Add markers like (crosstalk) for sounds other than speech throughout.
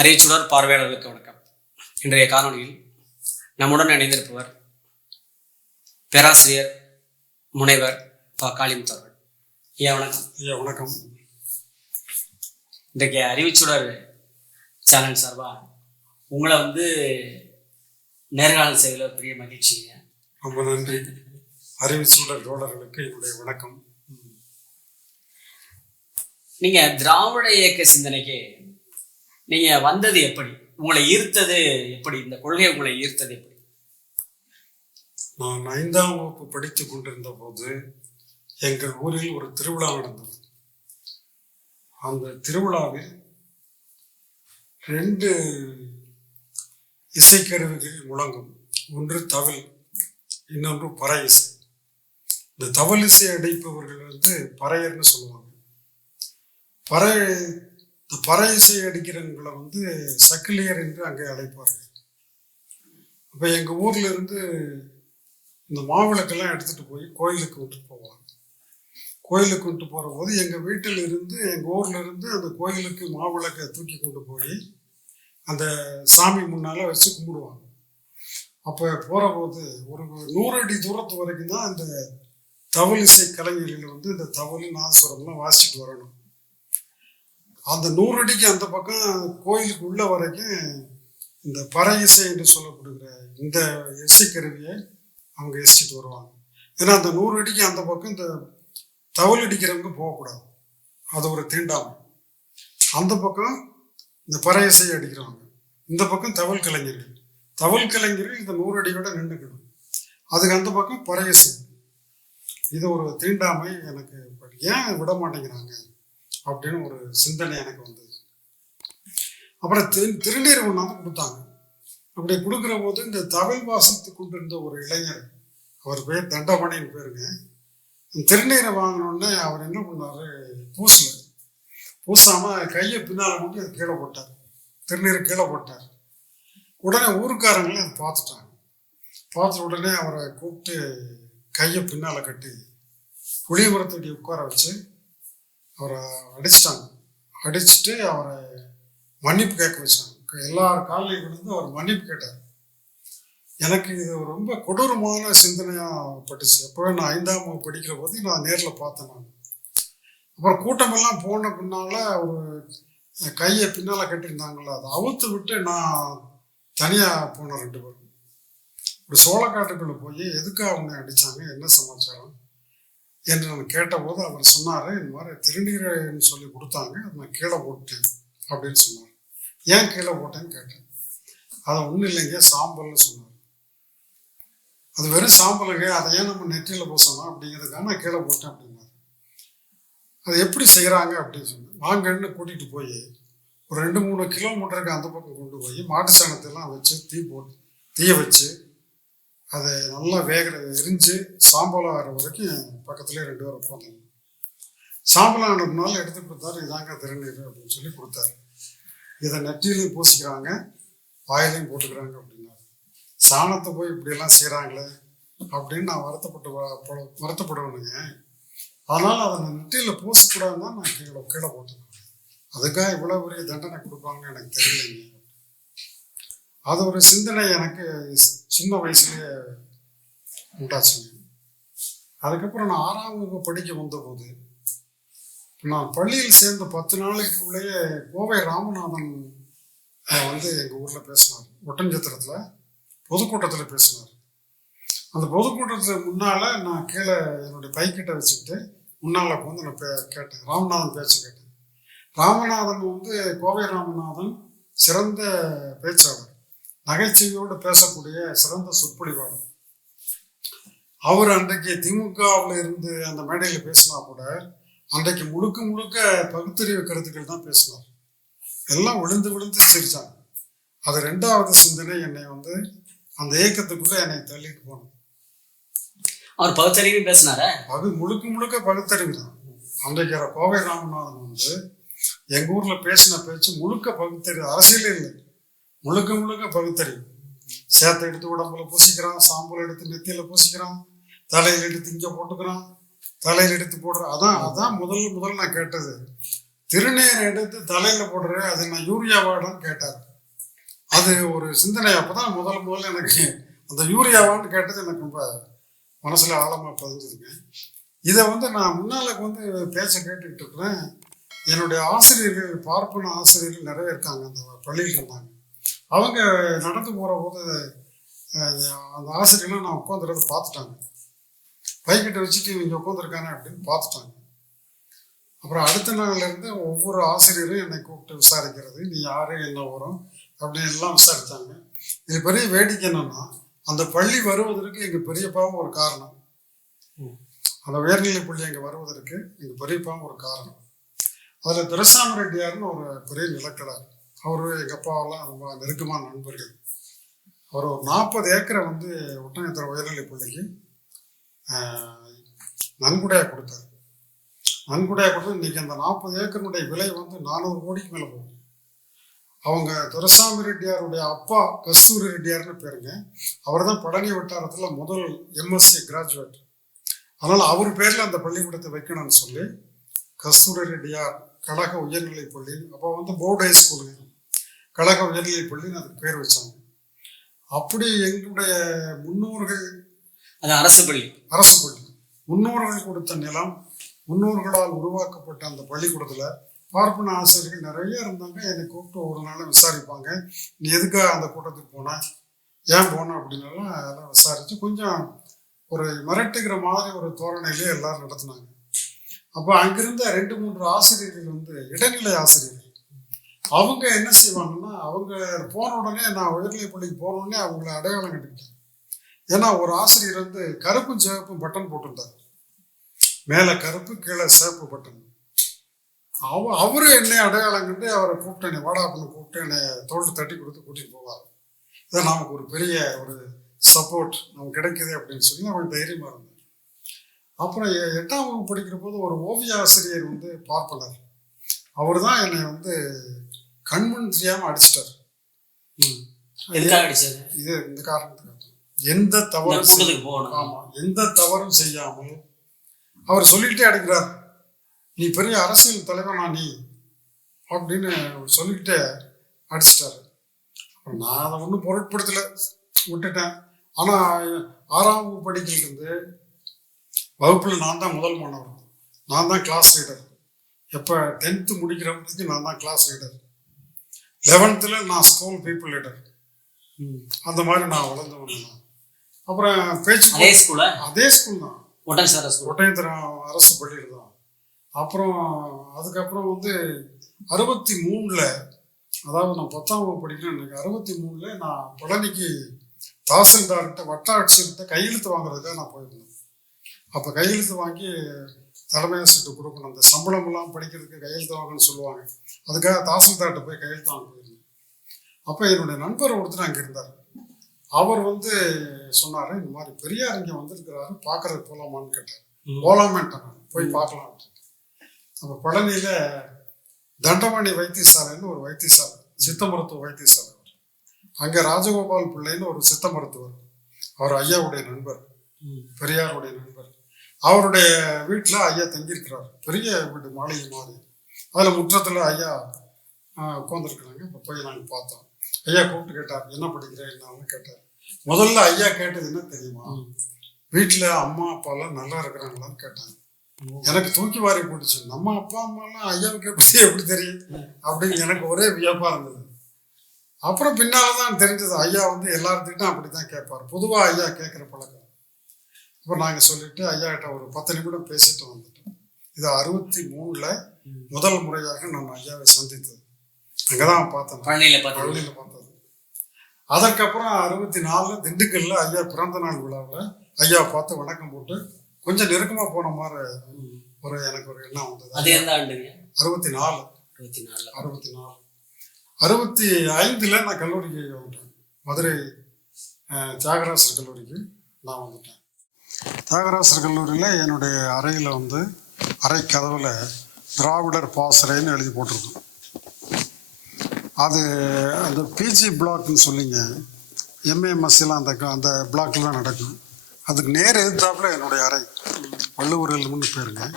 அரியச்சுடர் பார்வையாளர்களுக்கு வணக்கம். இன்றைய காணொளியில் நம்முடன் இணைந்திருப்பவர் பேராசிரியர் முனைவர் ப. காளிமுத்து அவர்கள். ஐயா வணக்கம். ஐயா வணக்கம். இன்றைக்கு அறிவுச்சுடர் சேனல் சார்பா உங்களை வந்து நேர்காணல் செய்வதில் பெரிய மகிழ்ச்சிங்க ரொம்ப நன்றி. அறிவிச்சுள்ள தோழர்களுக்கு என்னுடைய வணக்கம். நீங்க திராவிட இயக்க சிந்தனைக்கு நீங்க வந்தது எப்படி? உங்களை ஈர்த்தது எப்படி? இந்த கொள்கை உங்களை ஈர்த்தது எப்படி? நான் ஐந்தாம் வகுப்பு படித்துக் கொண்டிருந்த போது எங்கள் ஊரில் ஒரு திருவிழா நடந்தது. அந்த திருவிழாவில் ரெண்டு இசைக்கருவிகள் முழங்கும். ஒன்று தவில் இன்னொன்று பறை இசை. இந்த தவில் இசை அடிப்பவர்கள் வந்து பறையர்னு சொல்லுவாங்க. பறை இந்த பறை இசை அடிக்கிறவங்களை வந்து சக்கிலியர் என்று அங்கே அழைப்பார்கள். அப்போ எங்கள் ஊரில் இருந்து இந்த மாவிளக்கெல்லாம் எடுத்துகிட்டு போய் கோயிலுக்கு விட்டு போவாங்க. கோயிலுக்கு விட்டு போகிற போது எங்கள் வீட்டில் இருந்து எங்கள் ஊரில் இருந்து அந்த கோயிலுக்கு மாவிளக்கை தூக்கி கொண்டு போய் அந்த சாமி முன்னால் வச்சு கும்பிடுவாங்க. அப்போ போகிற போது ஒரு நூறு அடி தூரத்து வரைக்கும் தான் அந்த தவள் இசை கலைஞர்கள் வந்து இந்த தவளு நாதஸ்வரம்லாம் வாசிச்சுட்டு வரணும். அந்த நூறு அடிக்கு அந்த பக்கம் கோயிலுக்கு உள்ள வரைக்கும் இந்த பறை இசை என்று சொல்லப்படுகிற இந்த இசைக்கருவியை அவங்க இசைச்சிட்டு வருவாங்க. ஏன்னா அந்த நூறு அடிக்கு அந்த பக்கம் இந்த தவல் அடிக்கிறவங்க போகக்கூடாது. அது ஒரு தீண்டாமை. அந்த பக்கம் இந்த பறை இசை அடிக்கிறவங்க. இந்த பக்கம் தவல் கலைஞர்கள். தவல் கலைஞர்கள் இந்த நூறு அடியோட நின்றுக்கணும் அதுக்கு அந்த பக்கம் பறை இசை இது ஒரு தீண்டாமை எனக்கு ஏன் விட மாட்டேங்கிறாங்க? அப்படின்னு ஒரு சிந்தனை எனக்கு வந்தது. அப்புறம் திரு திருநீர் கொண்டாந்து கொடுத்தாங்க. அப்படி கொடுக்குற போது இந்த தமிழ் வாசித்து கொண்டிருந்த ஒரு இளைஞர் அவர் பேர் தண்டமணின்னு பேருங்க. திருநீரை வாங்கினோடனே அவர் என்ன பண்ணாரு? பூசல. பூசாமல் கையை பின்னால் கொண்டு அதை கீழே போட்டார். திருநீரை கீழே போட்டார். உடனே ஊருக்காரங்களே அதை பார்த்துட்டாங்க. பார்த்த உடனே அவரை கூப்பிட்டு கையை பின்னால் கட்டி புளிய மரத்தடி உட்கார வச்சு அவரை அடிச்சிட்டாங்க. அடிச்சுட்டு அவரை மன்னிப்பு கேட்க வச்சாங்க. எல்லா காலையும் விழுந்து அவர் மன்னிப்பு கேட்டார். எனக்கு இது ரொம்ப கொடூரமான சிந்தனையாக பட்டுச்சு. எப்போவே நான் ஐந்தாம் வகுப்பு படிக்கிற போது நான் நேரில் பார்த்தேன் நான். அப்புறம் கூட்டமெல்லாம் போன பின்னால ஒரு கையை பின்னால் கட்டியிருந்தாங்களா அதை அவுத்து விட்டு நான் தனியாக போனேன் ரெண்டு பேரும். ஒரு சோளக்காட்டுக்குள்ளே போய் எதுக்காக அவங்க அடித்தாங்க என்ன சமாச்சாரம்? என்று நான் கேட்டபோது அவர் சொன்னார் இந்த மாதிரி திருநீரைன்னு சொல்லி கொடுத்தாங்க அதை நான் கீழே போட்டேன் அப்படின்னு சொன்னார். ஏன் கீழே போட்டேன்னு கேட்டேன். அதை ஒன்றும் இல்லைங்க சாம்பல்னு சொன்னார். அது வெறும் சாம்பலுங்க அதை ஏன் நம்ம நெற்றியில் பூசணும் அப்படிங்கிறதுக்காக நான் கீழே போட்டேன் அப்படின்னாரு. அது எப்படி செய்கிறாங்க அப்படின்னு சொன்னேன் வாங்கன்னு கூட்டிகிட்டு போய் ஒரு ரெண்டு மூணு கிலோமீட்டருக்கு அந்த பக்கம் கொண்டு போய் மாட்டு சாணத்தெல்லாம் வச்சு தீ போட்டு தீயை வச்சு அதை நல்லா வேகிற எரிஞ்சு சாம்பலாக ஆகிற வரைக்கும் பக்கத்துலேயே ரெண்டு பேரும் உட்காந்தாங்க சாம்பலம் ஆனதுனால எடுத்து கொடுத்தாரு இதாங்க திருநீர் அப்படின்னு சொல்லி கொடுத்தாரு. இதை நெற்றிலையும் பூசிக்கிறாங்க வாயிலையும் போட்டுக்கிறாங்க அப்படின்னாரு. சாணத்தை போய் இப்படியெல்லாம் செய்கிறாங்களே அப்படின்னு நான் வருத்தப்பட்டு வருத்தப்படுவேனுங்க. அதனால் அதை நான் நெற்றியில் பூசக்கூடாதுன்னு தான் நான் கீழே கீழே போட்டேன் அதுக்காக இவ்வளோ பெரிய தண்டனை கொடுப்பாங்கன்னு எனக்கு தெரியலைங்க. அது ஒரு சிந்தனை எனக்கு சின்ன வயசுலேயே உண்டாச்சுங்க அதுக்கப்புறம் நான் ஆறாம் வகுப்பு படிக்க வந்தபோது நான் பள்ளியில் சேர்ந்த பத்து நாளைக்குள்ளேயே கோவை ராமநாதன் வந்து எங்கள் ஊரில் பேசினார். ஒட்டஞ்சத்திரத்தில் பொதுக்கூட்டத்தில் பேசினார். அந்த பொதுக்கூட்டத்தில் முன்னால் நான் கீழே என்னுடைய பைக்கிட்ட வச்சுக்கிட்டு முன்னால் வந்து நான் பே கேட்டேன். ராமநாதன் பேச்சு கேட்டேன். ராமநாதன் வந்து கோவை ராமநாதன் சிறந்த பேச்சாளர். நகைச்சுவையோடு பேசக்கூடிய சிறந்த சொற்பொழிவாளர். அவர் அன்றைக்கு திமுகவில் இருந்து அந்த மேடையில் பேசினா கூட அன்றைக்கு முழுக்க முழுக்க பகுத்தறிவு கருத்துக்கள் தான் பேசினார். எல்லாம் விழுந்து விழுந்து சிரிச்சாங்க. அது ரெண்டாவது சிந்தனை என்னை வந்து அந்த இயக்கத்துக்குள்ள என்னை தள்ளிட்டு போனது. அவர் பகுத்தறிவு பேசினாரா? அது முழுக்க முழுக்க பகுத்தறிவு தான். அன்றைக்கு கோவை ராமநாதன் வந்து எங்க ஊர்ல பேசின பேச்சு முழுக்க பகுத்தறிவு அரசியலே இல்லை. முழுக்க முழுக்க பகுத்தறிவு. சேத்தை எடுத்து உடம்புல பூசிக்கிறான் சாம்பல் எடுத்து நெத்தியில பூசிக்கிறான் தலையில் எடுத்து இங்கே போட்டுக்கிறான் தலையில் எடுத்து போடுற அதான் அதான் முதல் முதல் நான் கேட்டது. திருநீர் எடுத்து தலையில் போடுற அது நான் யூரியா கேட்டார். அது ஒரு சிந்தனை அப்பதான் முதல் முதல்ல எனக்கு அந்த யூரியாவான்னு கேட்டது எனக்கு ரொம்ப மனசில் ஆழமாக பதிஞ்சுதுங்க. இதை வந்து நான் முன்னால் வந்து பேச்சை கேட்டுக்கிட்டு இருக்கிறேன். என்னுடைய ஆசிரியர்கள் பார்ப்பன ஆசிரியர்கள் நிறைய இருக்காங்க அந்த பள்ளியில் இருந்தாங்க. அவங்க நடந்து போகிற போது அஹ், அந்த ஆசிரியர்களும் நான் உட்காந்துறத பார்த்துட்டாங்க. பைக்கிட்ட வச்சுட்டு இவங்க உட்காந்துருக்காங்க அப்படின்னு பார்த்துட்டாங்க. அப்புறம் அடுத்த நாள்ல இருந்து ஒவ்வொரு ஆசிரியரும் என்னை கூப்பிட்டு விசாரிக்கிறது நீ யாரு? என்ன வரும் அப்படின்னு எல்லாம் விசாரிச்சாங்க. இது பெரிய வேடிக்கை என்னன்னா அந்த பள்ளி வருவதற்கு எங்க பெரியப்பாவும் ஒரு காரணம். அந்த உயர்நிலை பள்ளி அங்கே வருவதற்கு எங்க பெரியப்பாவும் ஒரு காரணம். அதுல துரசாமி ரெட்டியார்னு ஒரு பெரிய நிலக்கடார் அவரு எங்கள் அப்பாவெல்லாம் ரொம்ப நெருக்கமான நண்பர்கள். அவர் ஒரு நாற்பது ஏக்கரை வந்து ஒட்டஞ்சத்திர உயர்நிலை பள்ளிக்கு நன்கொடையாக கொடுத்தார். கொடுத்தாரு கொடுத்து இன்னைக்கு அந்த நாற்பது ஏக்கருடைய விலை வந்து நானூறு கோடிக்கு மேலே போகும் அவங்க துரசாமி ரெட்டியாருடைய அப்பா கஸ்தூரி ரெட்டியார்னு பேருங்க. அவர் தான் பழனி வட்டாரத்தில் முதல் எம்எஸ்சி கிராஜுவேட் அதனால் அவர் பேரில் அந்த பள்ளிக்கூடத்தை வைக்கணும்னு சொல்லி கஸ்தூரி ரெட்டியார் கழக உயர்நிலை பள்ளி அப்போ வந்து போர்டு ஹை ஸ்கூலுங்க கழக உயர்நிலை பள்ளின்னு அதுக்கு பேர் வச்சாங்க அப்படி எங்களுடைய முன்னோர்கள் அது அரசு பள்ளி. அரசு பள்ளி. முன்னோர்கள் கொடுத்த நிலம் முன்னோர்களால் உருவாக்கப்பட்ட அந்த பள்ளிக்கூடத்தில் பார்ப்பன ஆசிரியர்கள் நிறைய இருந்தாங்க. என்னை கூப்பிட்டு ஒரு நாள் விசாரிப்பாங்க. நீ எதுக்காக அந்த கூட்டத்துக்கு போன? ஏன் போன அப்படின்னாலும் அதெல்லாம் விசாரித்து கொஞ்சம் ஒரு மிரட்டுகிற மாதிரி ஒரு தோரணையிலே எல்லாரும் நடத்துனாங்க. அப்போ அங்கிருந்த ரெண்டு மூன்று ஆசிரியர்கள் வந்து இடைநிலை ஆசிரியர்கள். அவங்க என்ன செய்வாங்கன்னா அவங்க போன உடனே நான் உயர்நிலை பள்ளிக்கு போன உடனே அவங்கள அடையாளம் கண்டுக்கிட்டேன் ஏன்னா ஒரு ஆசிரியர் வந்து கருப்பும் சிவப்பும் பட்டன் போட்டிருந்தார். மேலே கருப்பு கீழே சிவப்பு பட்டன் அவ அவரு என்னை அடையாளம் கண்டு அவரை கூப்பிட்டு என்னை வாடா பண்ண கூப்பிட்டு என்னை தோல் தட்டி கொடுத்து கூட்டிகிட்டு போவார். இதை நமக்கு ஒரு பெரிய ஒரு சப்போர்ட் நமக்கு கிடைக்குது அப்படின்னு சொல்லி அவன் தைரியமாக இருந்தார். அப்புறம் எ- எட்டாம் வகுப்பு படிக்கிற போது ஒரு ஓவிய ஆசிரியர் வந்து பார்ப்பனர். அவர் தான் என்னை வந்து கண்மண் தெரியாம அடிச்சிட்டார். அடிச்சது இது இந்த காரணத்துக்காக. எந்த இந்த தவறு செய்- கூட்டத்துக்கு போகணும். ஆமா. எந்த தவறும் செய்யாமல் அவர் சொல்லிக்கிட்டே அடிக்கிறார். நீ பெரிய அரசியல் தலைவனா நீ? அப்படின்னு சொல்லிக்கிட்டே அடிச்சிட்டாரு. அப்புறம் நான் அதை ஒன்றும் பொருட்படுத்தல. விட்டுட்டேன். ஆனால் ஆறாம் வகுப்பு படிக்கையில இருந்து வகுப்பில் நான் தான் முதல் மாணவர். நான் தான் கிளாஸ் லீடர் எப்போ டென்த்து முடிக்கிற வரைக்கும் நான் தான் கிளாஸ் லீடர் லெவன்த்தில் நான் ஸ்கூல் பீப்புள் லீடர் அந்த மாதிரி நான் வளர்ந்து வந்தேன். அப்புறம் பேச்சு அதே ஸ்கூல்ல அதே ஸ்கூல் தான். ஸ்கூல் ஒட்டயத்திரம் அரசு பள்ளியில் தான். அப்புறம் அதுக்கப்புறம் வந்து அறுபத்தி மூணில் அதாவது நான் பத்தாம் வகுப்பு படிக்கிறேன் எனக்கு அறுபத்தி மூணில் நான் பழனிக்கு தாசில்தார்கிட்ட வட்டாட்சியர்கிட்ட கையெழுத்து வாங்குறதுக்காக நான் போயிருந்தேன். அப்போ கையெழுத்து வாங்கி தலைமை ஆசிரியர்கிட்ட கொடுக்கணும். அந்த சம்பளமெல்லாம் படிக்கிறதுக்கு கையெழுத்து வாங்கன்னு சொல்லுவாங்க. அதுக்காக தாசில்தார்கிட்ட போய் கையெழுத்து வாங்க போயிருந்தேன். அப்போ என்னுடைய நண்பர் ஒருத்தர் அங்கே இருந்தார். அவர் வந்து சொன்னார் இந்த மாதிரி பெரியார் இங்கே வந்திருக்கிறாரு பார்க்கறதுக்கு போகலாமான்னு கேட்டார். போலாமேன்ட்டேன் நான். போய் பார்க்கலாம் அப்படின்னு. அப்போ பழனியில் தண்டமணி வைத்தியசாலைன்னு ஒரு வைத்தியசாலை சித்த மருத்துவ வைத்தியசாலை அவர் அங்கே ராஜகோபால் பிள்ளைன்னு ஒரு சித்த மருத்துவர். அவர் ஐயாவுடைய நண்பர். பெரியாருடைய நண்பர். அவருடைய வீட்டில் ஐயா தங்கியிருக்கிறார். பெரிய வீடு மாளிகை மாதிரி. அதில் முற்றத்தில் ஐயா உட்காந்துருக்குறாங்க இப்போ போய் நாங்கள் பார்த்தோம். ஐயா கூப்பிட்டு கேட்டார் என்ன படிக்கிறேன் என்னன்னு கேட்டார். முதல்ல ஐயா கேட்டது என்ன தெரியுமா? வீட்டில் அம்மா அப்பாலாம் நல்லா இருக்கிறாங்களான்னு கேட்டாங்க. எனக்கு தூக்கி வாரி போட்டுச்சு. நம்ம அப்பா அம்மாலாம் ஐயாவுக்கு எப்படி எப்படி தெரியும்? அப்படின்னு எனக்கு ஒரே வியப்பா இருந்தது. அப்புறம் பின்னால தான் தெரிஞ்சது ஐயா வந்து எல்லார்த்துக்கிட்டும் அப்படி தான் கேட்பார். பொதுவாக ஐயா கேட்குற பழக்கம் இப்போ நாங்கள் சொல்லிட்டு ஐயா கிட்ட ஒரு பத்து நிமிடம் பேசிட்டு வந்துட்டோம். இது அறுபத்தி மூணில் முதல் முறையாக நான் ஐயாவை சந்தித்தது. அங்கே தான் பார்த்தேன். பழனியில பழனியில் பார்த்தது. அதற்கப்புறம் அறுபத்தி நாலில் திண்டுக்கல்ல ஐயா பிறந்த நாள் விழாவில் ஐயா பார்த்து வணக்கம் போட்டு கொஞ்சம் நெருக்கமாக போன மாதிரி ஒரு எனக்கு ஒரு எண்ணம் அது வந்தது அறுபத்தி நாலு. இருபத்தி நாலுல. அறுபத்தி நாலு. அறுபத்தி ஐந்தில் நான் கல்லூரிக்கு வந்துட்டேன். மதுரை தியாகராசர் கல்லூரிக்கு நான் வந்துட்டேன். தியாகராசர் கல்லூரியில் என்னுடைய அறையில் வந்து அறை கதவில் திராவிடர் பாசறைன்னு எழுதி போட்டிருக்கோம். அது அந்த பிஜி பிளாக்னு சொல்லிங்க. எம்ஏஎம்எஸ்சிலாம் அந்த அந்த பிளாக்கில் தான் நடக்கும். அதுக்கு நேர் எதிர்த்தாப்புல என்னுடைய அறை. வள்ளுவர் இல்லம்னு பேருங்க.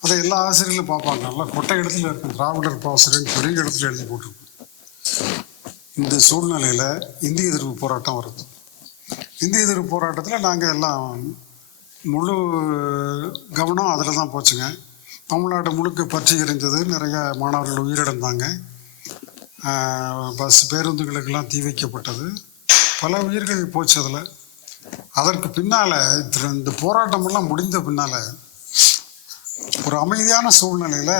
அதை எல்லா ஆசிரியர்களும் பார்ப்பாங்க. நல்லா கொட்டை இடத்துல இருக்கும். திராவிடர் பாசறைன்னு பெரிய இடத்துல எழுதி போட்டிருக்கும். இந்த சூழ்நிலையில் இந்திய எதிர்ப்பு போராட்டம் வருது. இந்திய எதிர்ப்பு போராட்டத்தில் நாங்கள் எல்லாம் முழு கவனம் அதில் தான் போச்சுங்க. தமிழ்நாடு முழுக்க பற்றி எரிஞ்சது நிறைய மாணவர்கள் உயிரிழந்தாங்க. பஸ் பேருந்துகளுக்கெல்லாம் தீ வைக்கப்பட்டது. பல உயிர்கள் போச்சு அதில். அதற்கு பின்னால் இந்த போராட்டமெல்லாம் முடிந்த பின்னால் ஒரு அமைதியான சூழ்நிலையில்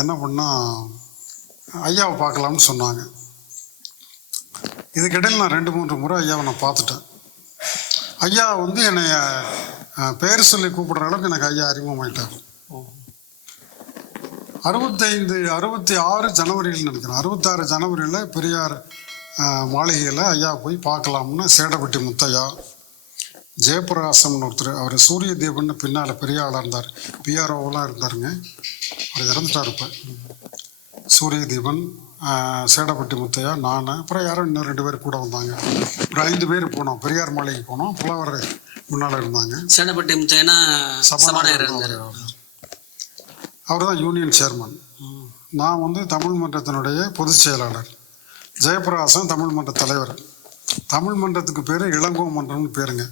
என்ன பண்ணால் ஐயாவை பார்க்கலாம்னு சொன்னாங்க. இதுக்கிடையில் நான் ரெண்டு மூன்று முறை ஐயாவை நான் பார்த்துட்டேன். ஐயா வந்து என்னை பெயர் சொல்லி கூப்பிடுற அளவுக்கு எனக்கு ஐயா அறிமுகமாயிட்டார் அறுபத்தைந்து அறுபத்தி ஆறு ஜனவரியில் நினைக்கிறேன். அறுபத்தாறு ஜனவரியில் பெரியார் மாளிகையில் ஐயா போய் பார்க்கலாம்னு சேடப்பட்டி முத்தையா ஜெயபிரகாசம்னு ஒருத்தர் அவர் சூரிய தேவன் பின்னால் பெரிய ஆளாக இருந்தார் பிஆர்ஓவெலாம் இருந்தாருங்க. அவர் இறந்துட்டார் இப்போ. சூரிய தீபன் சேடப்பட்டி முத்தையா நான் அப்புறம் யாரும் இன்னும் ரெண்டு பேர் கூட வந்தாங்க. ஒரு ஐந்து பேர் போனோம். பெரியார் மாளிகைக்கு போனோம். புலவர் முன்னால் இருந்தாங்க. சேடப்பட்டி முத்தையனா சபாநாயகர் அவர் தான் யூனியன் சேர்மன் நான் வந்து தமிழ் மன்றத்தினுடைய பொதுச் செயலாளர். ஜெயபிரகாசம் தமிழ் மன்ற தலைவர். தமிழ் மன்றத்துக்கு பேர் இளங்கோ மன்றம்னு பேருங்க.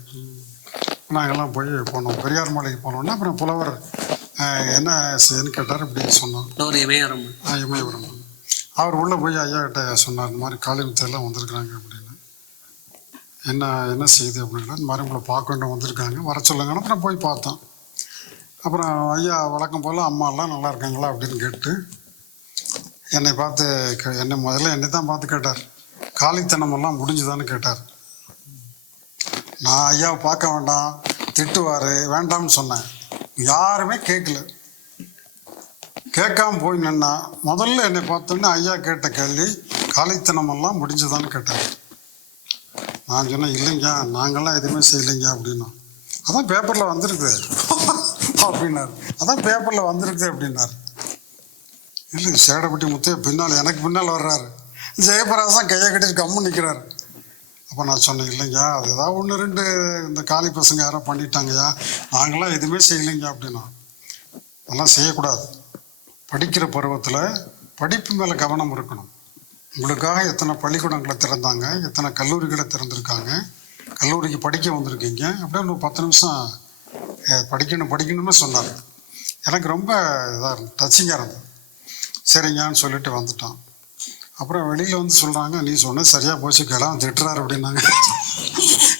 நாங்கெல்லாம் போய் போனோம். பெரியார் மாளிகைக்கு போனோன்னா அப்புறம் புலவர் என்ன செய்யன்னு கேட்டார் இப்படி சொன்னோம் ஆ, இமயபுரம் அவர் உள்ளே போய் ஐயா கிட்ட சொன்னார் இந்த மாதிரி காளிமுத்தையெல்லாம் வந்திருக்கிறாங்க அப்படின்னு. என்ன என்ன செய்யுது அப்படின்னா இந்த மாதிரி உங்களை பார்க்க வந்திருக்காங்க. வர சொல்லுங்கன்னு அப்புறம் போய் பார்த்தோம். அப்புறம் ஐயா வழக்கம் போல் அம்மாலாம் நல்லா இருக்காங்களா? அப்படின்னு கேட்டு என்னை பார்த்து கே- என்னை முதல்ல என்னை தான் பார்த்து கேட்டார். காலித்தனமெல்லாம் முடிஞ்சுதான்னு கேட்டார். நான் ஐயாவை பார்க்க வேண்டாம் திட்டுவார் வேண்டாம்னு சொன்னேன். யாருமே கேட்கல. கேட்காம போய் நின்னா முதல்ல என்னை பார்த்தோன்னே ஐயா கேட்ட கேள்வி காலைத்தனமெல்லாம் முடிஞ்சுதான்னு கேட்டார். நான் சொன்னேன் இல்லைங்க நாங்களாம் எதுவுமே செய்யலைங்க அப்படின்னா. அதான் பேப்பரில் வந்திருக்குது (laughs) அப்படின்னாரு. அதான் பேப்பரில் வந்திருக்கு அப்படின்னார். இல்லை சேடப்பட்டி முத்தைய பின்னால் எனக்கு பின்னால் வர்றாரு. ஜெயபிரகாசம் கையை கட்டிட்டு கம்மு நிற்கிறாரு அப்போ நான் சொன்னேன் இல்லைங்க அது ஏதாவது ஒன்று ரெண்டு இந்த காலி பசங்க யாரோ பண்ணிட்டாங்கய்யா. நாங்களாம் எதுவுமே செய்யலைங்க அப்படின்னா. அதெல்லாம் செய்யக்கூடாது. படிக்கிற பருவத்தில் படிப்பு மேலே கவனம் இருக்கணும். உங்களுக்காக எத்தனை பள்ளிக்கூடங்களை திறந்தாங்க எத்தனை கல்லூரிகளை திறந்திருக்காங்க கல்லூரிக்கு படிக்க வந்திருக்கீங்க அப்படியே ஒரு பத்து நிமிஷம் படிக்கணும் படிக்கணும்னு சொன்னார் எனக்கு ரொம்ப இதாக இருந்தது டச்சிங்காக இருந்தது. சரிங்கன்னு சொல்லிட்டு வந்துட்டான் அப்புறம் வெளியில் வந்து சொல்கிறாங்க நீ சொன்னது சரியாக போச்சு கிடம் திட்டுறாரு அப்படின்னாங்க.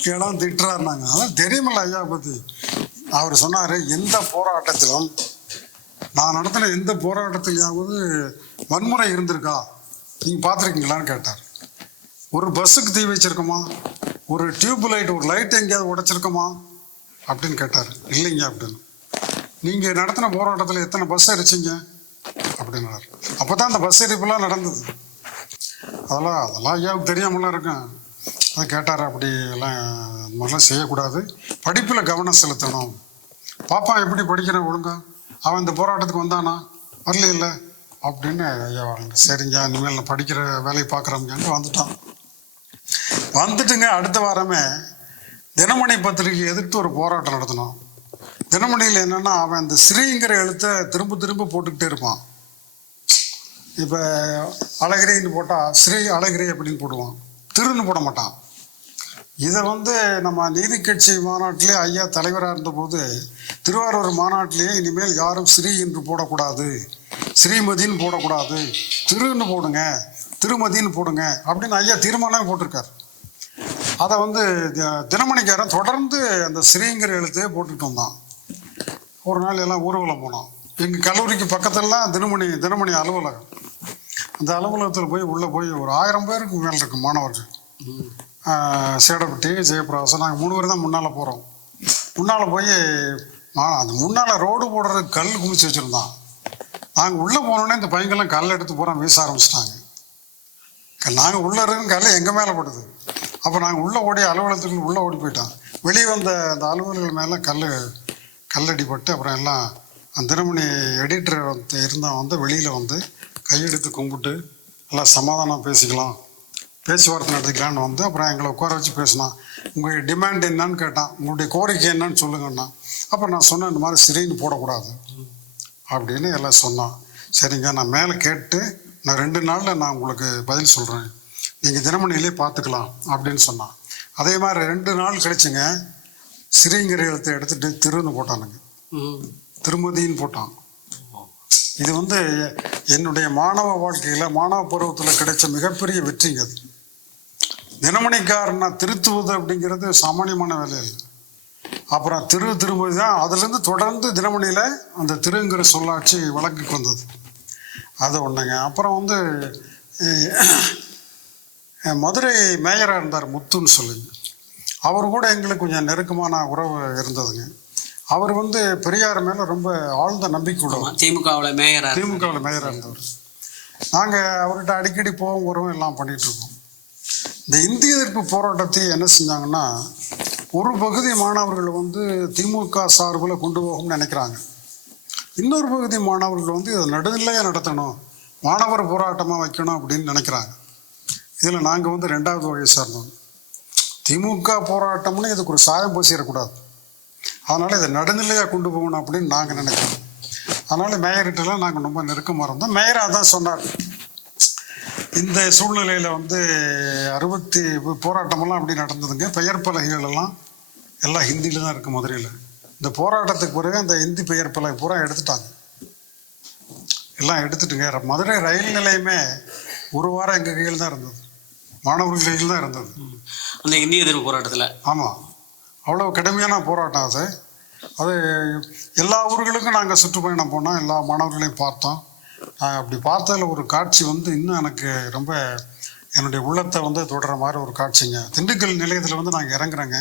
கிடம் திட்டுறாருனாங்க அதான் தெரியுமில்ல ஐயா பற்றி அவர் சொன்னார் எந்த போராட்டத்திலும் நான் நடத்தின எந்த போராட்டத்திலேயாவது வன்முறை இருந்திருக்கா? நீங்கள் பார்த்துருக்கீங்களான்னு கேட்டார். ஒரு பஸ்ஸுக்கு தீ வச்சிருக்கோமா? ஒரு டியூப் லைட் ஒரு லைட் எங்கேயாவது உடைச்சிருக்கோமா? அப்படின்னு கேட்டார். இல்லைங்க அப்படின்னு. நீங்கள் நடத்தின போராட்டத்தில் எத்தனை பஸ் அடிச்சிங்க அப்படின்னார். அப்போ தான் அந்த பஸ் எரிப்புலாம் நடந்தது. அதெல்லாம் அதெல்லாம் ஐயாவுக்கு தெரியாமலாம் இருக்கும் அதை கேட்டார் அப்படி எல்லாம் மாதிரிலாம் செய்யக்கூடாது. படிப்பில் கவனம் செலுத்தணும். பாப்பா எப்படி படிக்கிறேன் ஒழுங்கா? அவன் இந்த போராட்டத்துக்கு வந்தானா? வரல இல்லை அப்படின்னு ஐயா சரிங்க இனிமேல் நான் படிக்கிற வேலையை பார்க்குறோம்னு வந்துட்டான். வந்துட்டுங்க அடுத்த வாரமே தினமணி பத்திரிகை எதிர்த்து ஒரு போராட்டம் நடத்தினோம் தினமணியில் என்னென்னா அவன் இந்த ஸ்ரீங்கிற எழுத்தை திரும்ப திரும்ப போட்டுக்கிட்டே இருப்பான். இப்போ அழகிரின்னு போட்டால் ஸ்ரீ அழகிரி அப்படின்னு போடுவான். திருன்னு போட மாட்டான். இதை வந்து நம்ம நீதி கட்சி மாநாட்டிலே ஐயா தலைவராக இருந்தபோது திருவாரூர் மாநாட்டிலேயே இனிமேல் யாரும் ஸ்ரீ என்று போடக்கூடாது. ஸ்ரீமதின்னு போடக்கூடாது. திருன்னு போடுங்க. திருமதின்னு போடுங்க. அப்படின்னு ஐயா தீர்மானமே போட்டிருக்கார். அதை வந்து தி- தினமணிக்காரன் தொடர்ந்து அந்த ஸ்ரீங்கிற எழுத்தையே போட்டுட்டு வந்தான். ஒரு நாள் எல்லாம் ஊர்வலம் போனோம் எங்கள் கல்லூரிக்கு பக்கத்துலலாம் தினமணி தினமணி அலுவலகம். அந்த அலுவலகத்தில் போய் உள்ளே போய் ஒரு ஆயிரம் பேருக்கு மேலே இருக்கும் மாணவர்கள். ம் சேடப்பட்டி ஜெயபிரகாசம். நாங்கள் மூணு பேர் தான் முன்னால் போகிறோம் முன்னால் போய் மா- அந்த முன்னால் ரோடு போடுறது கல் குமிச்சு வச்சுருந்தான். நாங்கள் உள்ளே போனோடனே இந்த பையங்கள்லாம் கல் எடுத்து பூரா வீச ஆரம்பிச்சிட்டாங்க. நாங்கள் உள்ளே இருக்கும் கல் எங்கள் மேலே படுது. அப்போ நாங்கள் உள்ளே ஓடி அலுவலகத்துக்கு உள்ளே ஓடி போயிட்டோம். வெளியே வந்த அந்த அலுவலர்கள் மேலே கல் கல்லடிப்பட்டு அப்புறம் எல்லாம் அந்த தினமணி எடிட்டர் வந்து இருந்தால் வந்து வெளியில் வந்து கையெடுத்து கும்பிட்டு எல்லாம் சமாதானம் பேசிக்கலாம். பேச்சுவார்த்தை நடத்திக்கலான்னு வந்து அப்புறம் எங்களை உட்கார வச்சு பேசினான். உங்கள் டிமாண்ட் என்னன்னு கேட்டான். உங்களுடைய கோரிக்கை என்னன்னு சொல்லுங்கண்ணா. அப்போ நான் சொன்னேன் இந்த மாதிரி சிறைன்னு போடக்கூடாது. அப்படின்னு எல்லாம் சொன்னான். சரிங்க நான் மேலே கேட்டு நான் ரெண்டு நாளில் நான் உங்களுக்கு பதில் சொல்கிறேன் நீங்கள் தினமணியிலே பார்த்துக்கலாம் அப்படின்னு சொன்னான். அதே மாதிரி ரெண்டு நாள் கழிச்சுங்க சிறைங்கிற எழுத்தை எடுத்துட்டு திருன்னு போட்டானுங்க. திருமதின்னு போட்டான். இது வந்து என்னுடைய மாணவ வாழ்க்கையில் மாணவ பருவத்தில் கிடைச்ச மிகப்பெரிய வெற்றிங்க அது. தினமணிக்காரனை திருத்துவது அப்படிங்கிறது சாமானியமான வேலை இல்லை அப்புறம் திரு திருமதி தான் அதுலேருந்து தொடர்ந்து தினமணியில் அந்த திருங்கிற சொல்லாட்சி வழக்குக்கு வந்தது. அது ஒன்றுங்க அப்புறம் வந்து மதுரை மேயராக இருந்தார் முத்துன்னு சொல்லுங்க. அவர் கூட எங்களுக்கு கொஞ்சம் நெருக்கமான உறவு இருந்ததுங்க. அவர் வந்து பெரியார் மேலே ரொம்ப ஆழ்ந்த நம்பிக்கை உள்ளவர். திமுகவுல மேயரா இருக்கு. திமுகவில் மேயராக இருந்தவர். நாங்கள் அவர்கிட்ட அடிக்கடி போவோம் வருவோம் எல்லாம் பண்ணிட்டு இருக்கோம். இந்த இந்திய எதிர்ப்பு போராட்டத்தை என்ன செஞ்சாங்கன்னா ஒரு பகுதி மாணவர்கள் வந்து திமுக சார்பில் கொண்டு போகும்னு நினைக்கிறாங்க. இன்னொரு பகுதி மாணவர்கள் வந்து இதை நடுநிலையாக நடத்தணும் மாணவர் போராட்டமாக வைக்கணும் அப்படின்னு நினைக்கிறாங்க. இதில் நாங்கள் வந்து ரெண்டாவது வகையை சேர்ந்தோம். திமுக போராட்டம்னு இதுக்கு ஒரு சாயம் பூசிடக்கூடாது. அதனால் இதை நடுநிலையாக கொண்டு போகணும் அப்படின்னு நாங்கள் நினைக்கிறோம். அதனால் மேயர்கிட்டலாம் நாங்கள் ரொம்ப நெருக்கமாக இருந்தோம். மேயர் அதான் சொன்னார். இந்த சூழ்நிலையில் வந்து அறுபத்தி போராட்டமெல்லாம் அப்படி நடந்ததுங்க? பெயர் பலகைகள் எல்லாம் எல்லாம் ஹிந்தியில் தான் இருக்குது மதுரையில். இந்த போராட்டத்துக்கு பிறகு அந்த ஹிந்தி பெயர் பலகை பூரா எடுத்துட்டாங்க. எல்லாம் எடுத்துட்டுங்க. மதுரை ரயில் நிலையமே ஒரு வாரம் எங்கள் கையில் தான் இருந்தது. மாணவர்கள் கையில் தான் இருந்தது. அந்த இந்திய எதிர்ப்பு போராட்டத்துல. ஆமாம் அவ்வளோ கடுமையான போராட்டம் அது. அது எல்லா ஊர்களுக்கும் நாங்கள் சுற்றுப்பயணம் போனோம். எல்லா மாணவர்களையும் பார்த்தோம். நான் அப்படி பார்த்ததில் ஒரு காட்சி வந்து இன்னும் எனக்கு ரொம்ப என்னுடைய உள்ளத்தை வந்து தொடர மாதிரி ஒரு காட்சிங்க. திண்டுக்கல் நிலையத்தில் வந்து நாங்கள் இறங்குறோங்க.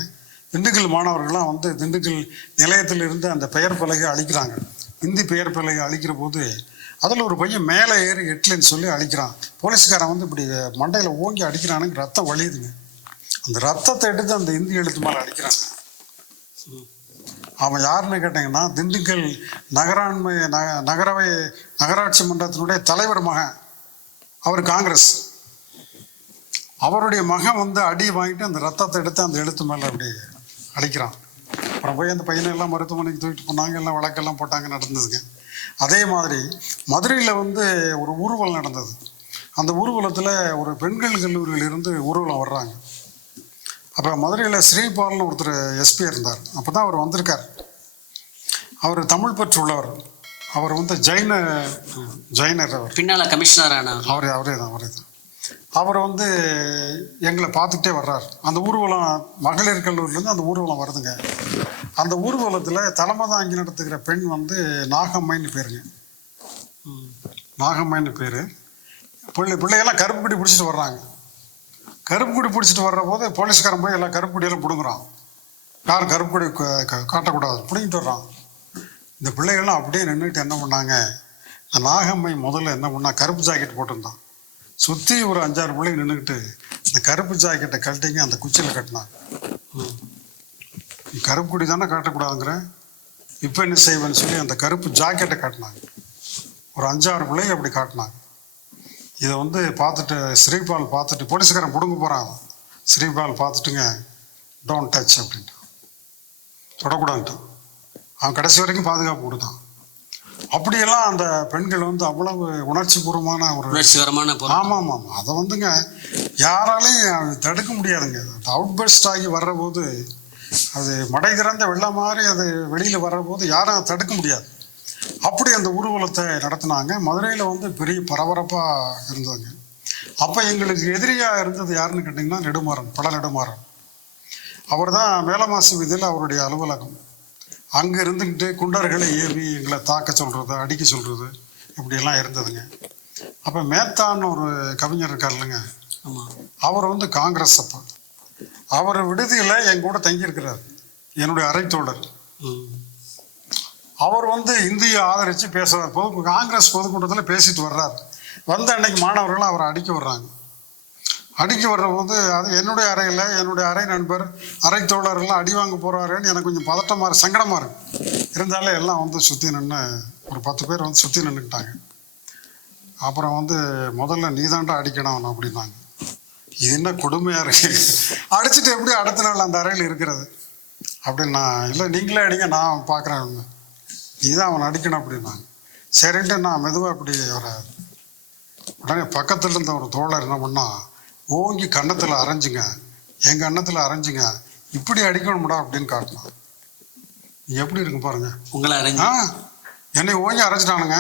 திண்டுக்கல் மாணவர்கள்லாம் வந்து திண்டுக்கல் நிலையத்தில் இருந்து அந்த பெயர் பலகை அழிக்கிறாங்க. இந்தி பெயர் பலகை அழிக்கிற போது அதில் ஒரு பையன் மேலே ஏறி எட்லன்னு சொல்லி அழிக்கிறான். போலீஸ்காரன் வந்து இப்படி மண்டையில் ஓங்கி அடிக்கிறானுங்க ரத்தம் வழியுதுங்க அந்த ரத்தத்தை எடுத்து அந்த இந்தி எழுத்து மேலே அடிக்கிறாங்க. அவன் யாருன்னு கேட்டிங்கன்னா திண்டுக்கல் நகராண்மை நக நகரவை நகராட்சி மன்றத்தினுடைய தலைவர் மகன். அவர் காங்கிரஸ். அவருடைய மகன் வந்து அடி வாங்கிட்டு அந்த ரத்தத்தை எடுத்து அந்த எழுத்து மேலே அப்படி அடிக்கிறான். அப்புறம் போய் அந்த பையனை எல்லாம் மருத்துவமனைக்கு தூக்கிட்டு போனாங்க எல்லாம் வழக்கெல்லாம் போட்டாங்க நடந்ததுங்க. அதே மாதிரி மதுரையில் வந்து ஒரு ஊர்வலம் நடந்தது. அந்த ஊர்வலத்தில் ஒரு பெண்கள் கல்லூரியில் இருந்து ஊர்வலம் வர்றாங்க. அப்போ மதுரையில் ஸ்ரீபால்னு ஒருத்தர் எஸ்பி இருந்தார். அப்போ தான் அவர் வந்திருக்கார். அவர் தமிழ் பற்று உள்ளவர். அவர் வந்து ஜைன ஜைனர் அவர். பின்னால கமிஷனர் அவரே அவரே தான் அவரே தான். அவர் வந்து எங்களை பார்த்துக்கிட்டே வர்றார். அந்த ஊர்வலம் மகளிர் கல்லூரிலேருந்து அந்த ஊர்வலம் வருதுங்க. அந்த ஊர்வலத்தில் தலைமை தாங்கி நடத்துகிற பெண் வந்து நாகம்மைன்னு பேருங்க. நாகம்மைன்னு பேர். பிள்ளை பிள்ளைகள்லாம் கருப்பு குடி பிடிச்சிட்டு வர்றாங்க. கருப்பு குடி பிடிச்சிட்டு வர்ற போது போலீஸ்காரன் போய் எல்லாம் கருப்பு குடியெல்லாம் பிடுங்குறான். யாரும் கருப்பு குடி க- காட்டக்கூடாது பிடிங்கிட்டு வர்றான். இந்த பிள்ளைகள்லாம் அப்படியே நின்றுட்டு என்ன பண்ணாங்க? இந்த நாகம்மை முதல்ல என்ன பண்ணா கருப்பு ஜாக்கெட் போட்டிருந்தான். சுற்றி ஒரு அஞ்சாறு பிள்ளைங்க நின்றுக்கிட்டு இந்த கருப்பு ஜாக்கெட்டை கழட்டிங்க அந்த குச்சியில் கட்டினாங்க. ம். கருப்பு குடி தானே காட்டக்கூடாதுங்கிற இப்போ என்ன செய்வேன்னு சொல்லி அந்த கருப்பு ஜாக்கெட்டை காட்டினாங்க. ஒரு அஞ்சாறு பிள்ளைங்க அப்படி காட்டினாங்க. இதை வந்து பார்த்துட்டு ஸ்ரீபால் பார்த்துட்டு போலீஸ்காரன் பிடுங்க போகிறான் ஸ்ரீபால் பார்த்துட்டுங்க டோன்ட் டச் அப்படின்ட்டு. தொடக்கூடாதுன்ட்டான் அவன் கடைசி வரைக்கும் பாதுகாப்பு கொடுத்தான். அப்படியெல்லாம் அந்த பெண்கள் வந்து அவ்வளவு உணர்ச்சி பூர்வமான ஒரு உணர்ச்சிகரமான ஆமாம் ஆமாம் அதை வந்துங்க யாராலையும் தடுக்க முடியாதுங்க. அவுட் பர்ஸ்ட் ஆகி வர்ற போது அது மடை திறந்த வெள்ளம் மாதிரி அது வெளியில் வர்ற போது யாரும் அதை தடுக்க முடியாது. அப்படி அந்த ஊர்வலத்தை நடத்தினாங்க. மதுரையில் வந்து பெரிய பரபரப்பாக இருந்ததுங்க. அப்போ எங்களுக்கு எதிரியாக இருந்தது யாருன்னு கேட்டிங்கன்னா நெடுமாறன் பல நெடுமாறன். அவர் தான் மேலமாசி வீதியில் அவருடைய அலுவலகம். அங்கே இருந்துக்கிட்டு குண்டர்களை ஏவி எங்களை தாக்க சொல்கிறது அடிக்க சொல்கிறது இப்படியெல்லாம் இருந்ததுங்க. அப்போ மேத்தான்னு ஒரு கவிஞர் இருக்கார் இல்லைங்க. ஆமா. அவர் வந்து காங்கிரஸ் அப்போ. அவர் விடுதியில் என் கூட தங்கியிருக்கிறார். என்னுடைய அறைத்தோழர் ம். அவர் வந்து இந்தியை ஆதரித்து பேசுகிறார் பொது காங்கிரஸ் பொதுக்கூட்டத்தில் பேசிட்டு வர்றார். வந்த அன்னைக்கு மாணவர்கள் அவரை அடிக்க வர்றாங்க அடிக்க வர்ற போது அது என்னுடைய அறையில் என்னுடைய அறை நண்பர் அறை தோழர்கள்லாம் அடி வாங்க போகிறாருன்னு எனக்கு கொஞ்சம் பதட்டமாக இருக்கு சங்கடமாக இருக்கு. இருந்தாலும் எல்லாம் வந்து சுற்றி நின்று ஒரு பத்து பேர் வந்து சுற்றி நின்றுக்கிட்டாங்க அப்புறம் வந்து முதல்ல நீதாண்டா அடிக்கணும் அப்படின்னாங்க. இது என்ன கொடுமையாக இருக்கு? அடிச்சுட்டு எப்படி அடுத்த நாள் அந்த அறையில் இருக்கிறது? அப்படின்னு நான் இல்லை நீங்களே அடிங்க நான் பார்க்குறேன் நீ தான் அவன் அடிக்கணும் அப்படின்னாங்க. சரின்ட்டு நான் மெதுவாக இப்படி அவரை உடனே பக்கத்தில் இருந்த ஒரு தோழர் என்ன பண்ணா ஓங்கி கன்னத்தில் அரைஞ்சுங்க. என் கன்னத்தில் அரைஞ்சுங்க. இப்படி அடிக்கணும்டா அப்படின்னு காட்டினான். எப்படி இருக்கு பாருங்க. உங்களை அறிஞ்சு ஆ என்னை ஓங்கி அரைச்சிட்டானுங்க.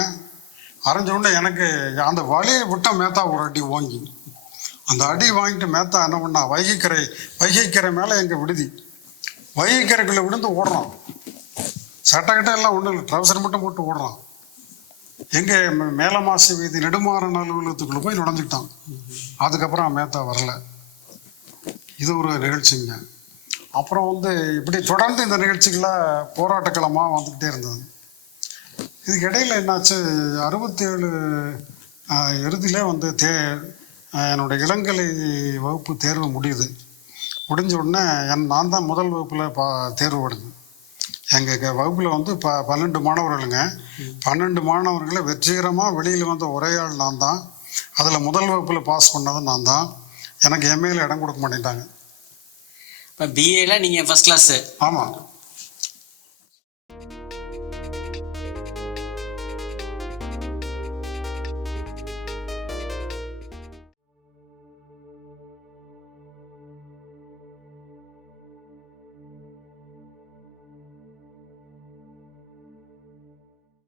அரைஞ்ச உடனே எனக்கு அந்த வலியை விட்ட மேத்தா ஒரு அடி ஓங்கி. அந்த அடி வாங்கிட்டு மேத்தா என்ன பண்ணா வைகைக்கரை வைகைக்கரை மேலே எங்கள் விடுதி. வைகைக்கரைக்குள்ளே விழுந்து ஓடுறான். சட்டை கிட்ட எல்லாம் ஒன்றும் இல்லை. ட்ரௌசர் மட்டும் போட்டு ஓடுறான். எங்கே மேலமாசி வீதி நெடுமாறன் அலுவலகத்துக்குள்ளே போய் நுழைஞ்சிக்கிட்டான். அதுக்கப்புறம் மேத்தா வரல. இது ஒரு நிகழ்ச்சிங்க. அப்புறம் வந்து இப்படி தொடர்ந்து இந்த நிகழ்ச்சிகளை போராட்டக்களமாக வந்துக்கிட்டே இருந்தது. இதுக்கு இடையில் என்னாச்சு? அறுபத்தேழு இறுதியிலே வந்து தே என்னோடய இளங்கலை வகுப்பு தேர்வு முடியுது. முடிஞ்ச உடனே என் நான் தான் முதல் வகுப்பில் பா தேர்வு அடைஞ்சேன் எங்கள் வகுப்பில் வந்து ப பன்னெண்டு மாணவர்களுங்க. பன்னெண்டு மாணவர்களை வெற்றிகரமாக வெளியில் வந்த ஒரே ஆள் நான் தான். அதில் முதல் வகுப்பில் பாஸ் பண்ணதும் நான் தான். எனக்கு எம்ஏல இடம் கொடுக்க மாட்டேன்ட்டாங்க. இப்போ பிஏல நீங்கள் ஃபர்ஸ்ட் கிளாஸு ஆமாம்